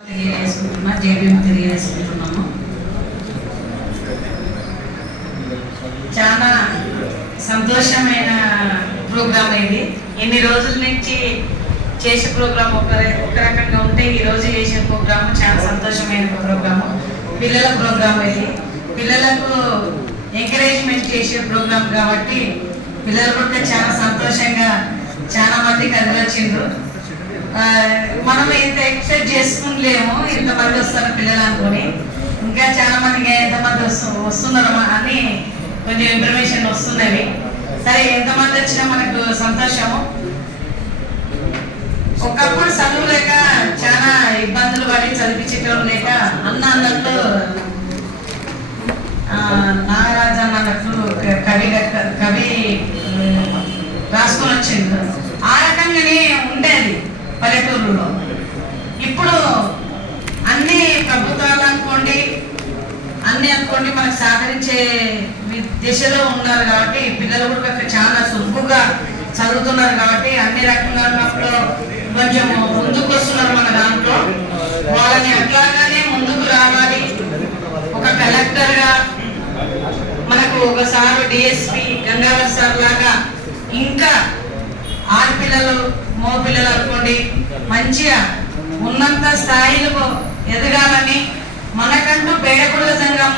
తెలియజేసుకుంటున్నా జేబీఎం తెలియజేసుకుంటున్నాము. చాలా సంతోషమైన ప్రోగ్రామ్ ఇది. ఎన్ని రోజుల నుంచి చేసే ప్రోగ్రామ్ ఒక ఒక రకంగా ఉంటే ఈ రోజు చేసే ప్రోగ్రామ్ చాలా సంతోషమైన ప్రోగ్రామ్. పిల్లల ప్రోగ్రామ్ ఇది. పిల్లలకు ఎంకరేజ్మెంట్ చేసే ప్రోగ్రామ్ కాబట్టి పిల్లలు కూడా చాలా సంతోషంగా చాలా మంది కదిలొచ్చిండ్రు ఆ, మనం ఇంత ఎక్స్పెక్ట్ చేసుకునిలేము ఇంతమంది వస్తారు పిల్లలు అనుకుని. ఇంకా చాలా మందికి ఎంతమంది వస్తు వస్తున్నారమ్మా అని కొంచెం ఇన్ఫర్మేషన్ వస్తున్నవి. సరే ఎంతమంది వచ్చినా మనకు సంతోషము. ఒకప్పుడు చదువు లేక చాలా ఇబ్బందులు పడి చదివించడం లేక అన్న అన్నట్టు నాగరాజన్ అన్నట్టు అన్నట్లు కవి కవి రాసుకొని వచ్చింది ఆ రకంగానే ఉండేది పల్లెటూరులో ఇప్పుడు అన్ని ప్రభుత్వాలు అనుకోండి అన్ని అనుకోండి మనకు చేసే దిశలో ఉన్నారు కాబట్టి పిల్లలు కూడా చాలా సులువుగా చదువుతున్నారు కాబట్టి అన్ని రకంగా ఉన్నప్పుడు కొంచెం ముందుకు వస్తున్నారు మన దాంట్లో. వాళ్ళని అట్లాగానే ముందుకు రావాలి. ఒక కలెక్టర్గా మనకు ఒకసారి డిఎస్పి గంగాధర్ సార్ లాగా ఇంకా ఆడపిల్లలు మగపిల్లలు అనుకోండి మంచిగా ఉన్నంత స్థాయిలో ఎదగాలని మనకంటూ పేడకుడుగ సంఘం